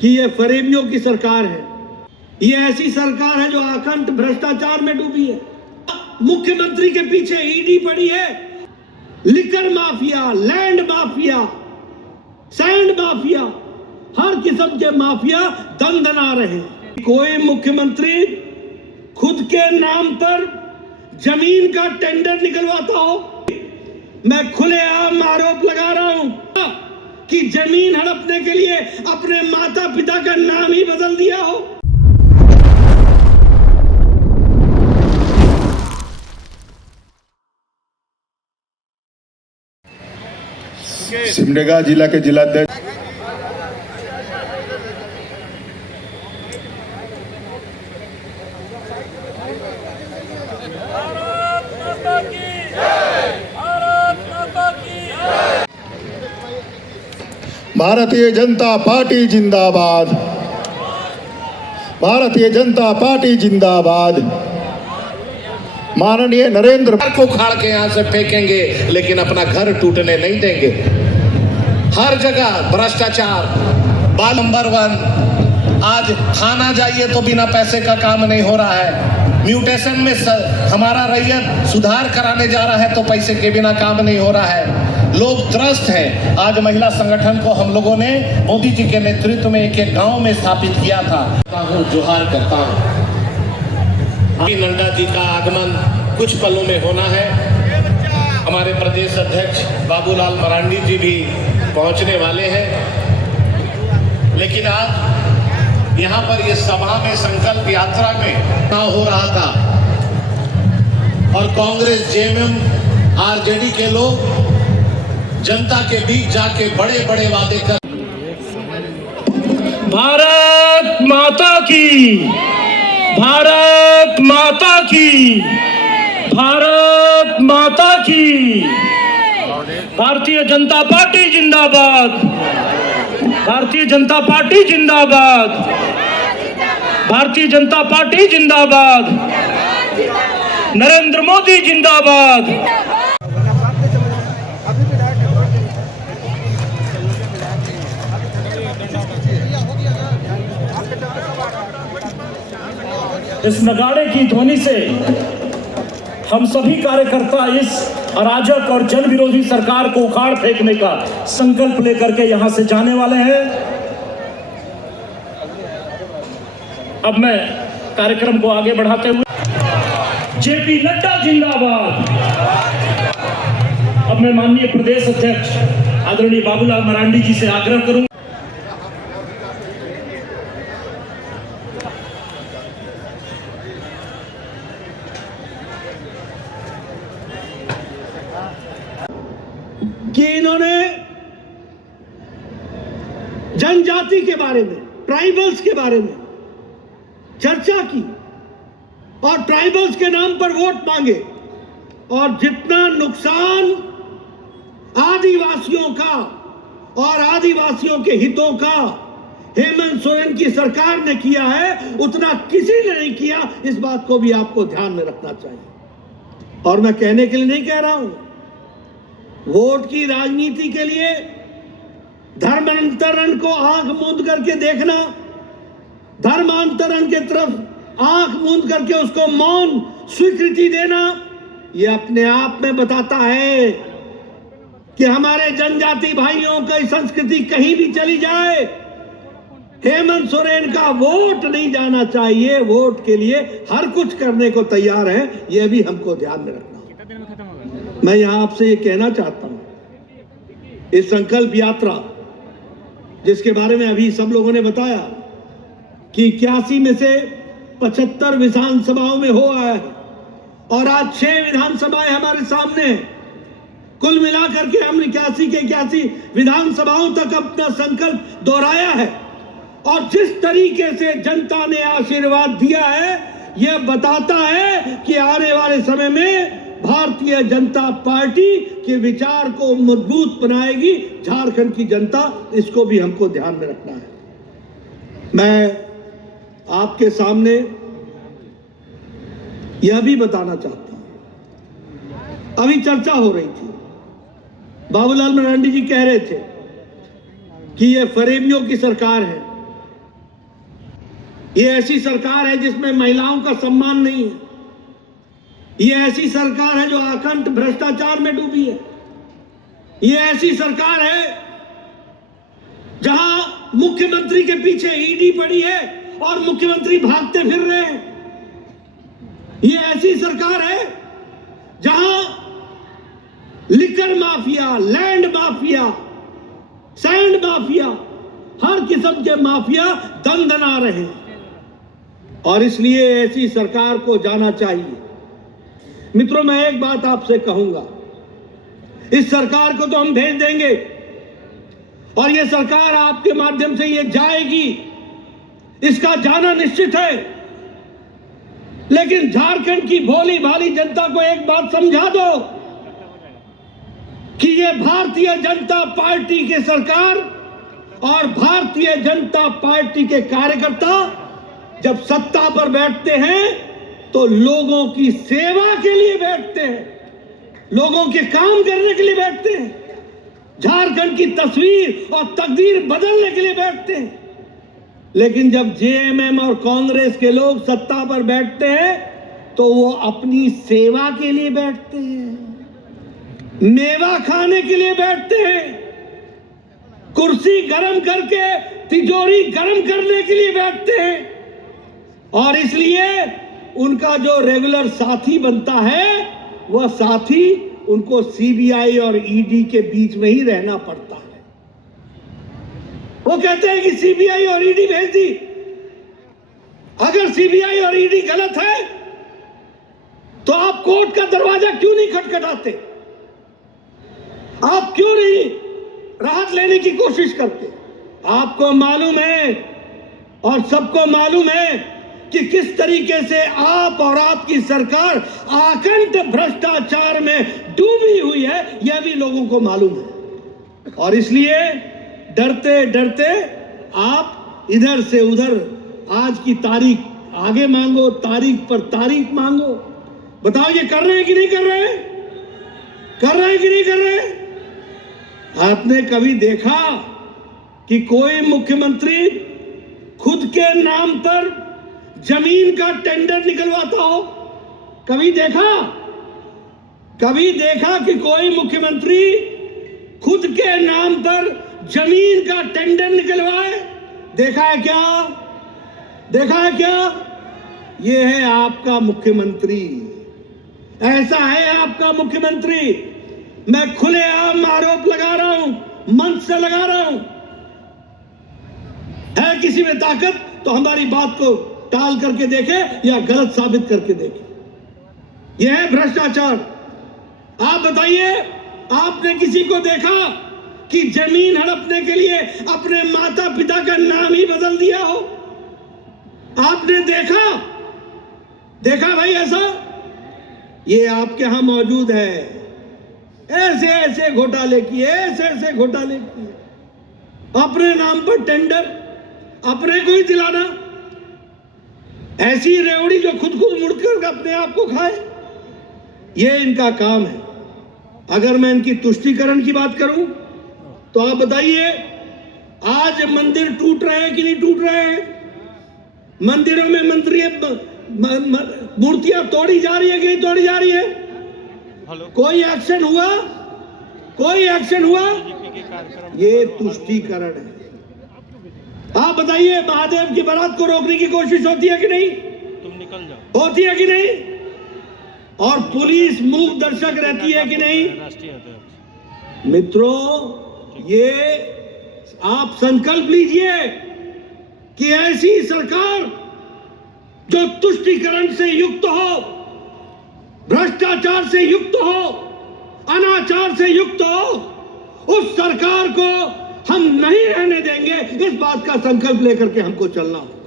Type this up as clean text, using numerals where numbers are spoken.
कि ये फरेबियों की सरकार है। ये ऐसी सरकार है जो आकंठ भ्रष्टाचार में डूबी है। मुख्यमंत्री के पीछे ईडी पड़ी है। Liquor mafia, land mafia, sand mafia, हर किस्म के माफिया दंदना रहे हैं। कोई मुख्यमंत्री खुद के नाम पर जमीन का टेंडर निकलवाता हो। मैं खुलेआम आरोप लगा रहा हूं कि जमीन हड़पने के लिए अपने माता पिता का नाम ही बदल दिया हो। सिमडेगा जिला के जिलाध्यक्ष भारतीय जनता पार्टी जिंदाबाद, भारतीय जनता पार्टी जिंदाबाद। माननीय नरेंद्र को उखाड़ के यहाँ से फेंकेंगे, लेकिन अपना घर टूटने नहीं देंगे। हर जगह भ्रष्टाचार नंबर 1। आज थाना जाइए तो बिना पैसे का काम नहीं हो रहा है। म्यूटेशन में हमारा रैयत सुधार कराने जा रहा है तो पैसे के बिना काम नहीं हो रहा है। लोग त्रस्त हैं। आज महिला संगठन को हम लोगों ने मोदी जी के नेतृत्व में एक गांव में स्थापित किया था। जोहार करता हूँ। नड्डा जी का आगमन कुछ पलों में होना है। हमारे प्रदेश अध्यक्ष बाबूलाल मरांडी जी भी पहुंचने वाले हैं। लेकिन आज यहाँ पर ये सभा में संकल्प यात्रा में हो रहा था और कांग्रेस, जेएमएम, आरजेडी के लोग जनता के बीच जाके बड़े बड़े वादे कर। भारत माता की, भारत माता की, भारत माता की। भारतीय जनता पार्टी जिंदाबाद, भारतीय जनता पार्टी जिंदाबाद, भारतीय जनता पार्टी जिंदाबाद, नरेंद्र मोदी जिंदाबाद। इस नगाड़े की ध्वनि से हम सभी कार्यकर्ता इस अराजक और जन विरोधी सरकार को उखाड़ फेंकने का संकल्प लेकर के यहां से जाने वाले हैं। अब मैं कार्यक्रम को आगे बढ़ाते हुए जेपी नड्डा जिंदाबाद। अब मैं माननीय प्रदेश अध्यक्ष आदरणीय बाबूलाल मरांडी जी से आग्रह करूंगा कि इन्होंने जनजाति के बारे में, ट्राइबल्स के बारे में चर्चा की और ट्राइबल्स के नाम पर वोट मांगे और जितना नुकसान आदिवासियों का और आदिवासियों के हितों का हेमंत सोरेन की सरकार ने किया है, उतना किसी ने नहीं किया। इस बात को भी आपको ध्यान में रखना चाहिए। और मैं कहने के लिए नहीं कह रहा हूं, वोट की राजनीति के लिए धर्मांतरण को आंख मूंद करके देखना, धर्मांतरण के तरफ आंख मूंद करके उसको मौन स्वीकृति देना, यह अपने आप में बताता है कि हमारे जनजाति भाइयों की संस्कृति कहीं भी चली जाए, हेमंत सोरेन का वोट नहीं जाना चाहिए। वोट के लिए हर कुछ करने को तैयार है, यह भी हमको ध्यान में रखना। मैं यहां आपसे ये कहना चाहता हूं, इस संकल्प यात्रा जिसके बारे में अभी सब लोगों ने बताया कि 81 में से 75 विधानसभाओं में हो आया है और आज 6 विधानसभाएं हमारे सामने। कुल मिलाकर के हमने 81 के 81 विधानसभाओं तक अपना संकल्प दोहराया है और जिस तरीके से जनता ने आशीर्वाद दिया है, यह बताता है कि आने वाले समय में भारतीय जनता पार्टी के विचार को मजबूत बनाएगी झारखंड की जनता। इसको भी हमको ध्यान में रखना है। मैं आपके सामने यह भी बताना चाहता हूं, अभी चर्चा हो रही थी, बाबूलाल मरांडी जी कह रहे थे कि यह फरेबियों की सरकार है। ये ऐसी सरकार है जिसमें महिलाओं का सम्मान नहीं है। ये ऐसी सरकार है जो अखंड भ्रष्टाचार में डूबी है। ये ऐसी सरकार है जहां मुख्यमंत्री के पीछे ईडी पड़ी है और मुख्यमंत्री भागते फिर रहे हैं। ये ऐसी सरकार है जहां liquor mafia, land mafia, sand mafia, हर किस्म के माफिया दंदना रहे हैं। और इसलिए ऐसी सरकार को जाना चाहिए। मित्रों, मैं एक बात आपसे कहूंगा, इस सरकार को तो हम भेज देंगे और ये सरकार आपके माध्यम से ये जाएगी, इसका जाना निश्चित है। लेकिन झारखंड की भोली भाली जनता को एक बात समझा दो कि ये भारतीय जनता पार्टी की सरकार और भारतीय जनता पार्टी के कार्यकर्ता जब सत्ता पर बैठते हैं तो लोगों की सेवा के लिए बैठते हैं, लोगों के काम करने के लिए बैठते हैं, झारखंड की तस्वीर और तकदीर बदलने के लिए बैठते हैं। लेकिन जब जेएमएम और कांग्रेस के लोग सत्ता पर बैठते हैं तो वो अपनी सेवा के लिए बैठते हैं, मेवा खाने के लिए बैठते हैं, कुर्सी गरम करके तिजोरी गरम करने के लिए बैठते हैं। और इसलिए उनका जो रेगुलर साथी बनता है वह साथी उनको सीबीआई और ईडी के बीच में ही रहना पड़ता है। वो कहते हैं कि सीबीआई और ईडी भेज दी। अगर सीबीआई और ईडी गलत है तो आप कोर्ट का दरवाजा क्यों नहीं खटखटाते? आप क्यों नहीं राहत लेने की कोशिश करते? आपको मालूम है और सबको मालूम है कि किस तरीके से आप और आपकी सरकार आकंठ भ्रष्टाचार में डूबी हुई है, यह भी लोगों को मालूम है। और इसलिए डरते डरते आप इधर से उधर आज की तारीख आगे मांगो, तारीख पर तारीख मांगो। बताओ ये कर रहे हैं कि नहीं कर रहे हैं? कर रहे हैं कि नहीं कर रहे हैं? आपने कभी देखा कि कोई मुख्यमंत्री खुद के नाम पर जमीन का टेंडर निकलवाता हो? कभी देखा? कभी देखा कि कोई मुख्यमंत्री खुद के नाम पर जमीन का टेंडर निकलवाए? देखा है क्या? देखा है क्या? ये है आपका मुख्यमंत्री, ऐसा है आपका मुख्यमंत्री। मैं खुलेआम आरोप लगा रहा हूं, मंच से लगा रहा हूं। है किसी में ताकत तो हमारी बात को टाल करके देखे या गलत साबित करके देखे। यह है भ्रष्टाचार। आप बताइए, आपने किसी को देखा कि जमीन हड़पने के लिए अपने माता पिता का नाम ही बदल दिया हो? आपने देखा? देखा भाई ऐसा? ये आपके यहां मौजूद है। ऐसे ऐसे घोटाले किए, ऐसे ऐसे घोटाले किए, अपने नाम पर टेंडर अपने को ही दिलाना, ऐसी रेवड़ी जो खुद खुद मुड़कर अपने आप को खाए, ये इनका काम है। अगर मैं इनकी तुष्टीकरण की बात करूं तो आप बताइए, आज मंदिर टूट रहे हैं कि नहीं टूट रहे हैं? मंदिरों में मूर्तियां तोड़ी जा रही है कि नहीं तोड़ी जा रही है? कोई एक्शन हुआ? कोई एक्शन हुआ? ये तुष्टीकरण है। आप बताइए, महादेव की बारात को रोकने की कोशिश होती है कि नहीं? तुम निकल जाओ। होती है कि नहीं? और पुलिस मूक दर्शक रहती है कि नहीं? मित्रों, ये आप संकल्प लीजिए कि ऐसी सरकार जो तुष्टीकरण से युक्त हो, भ्रष्टाचार से युक्त हो, अनाचार से युक्त हो, उस सरकार को हम नहीं रहने देंगे। इस बात का संकल्प लेकर के हमको चलना होगा।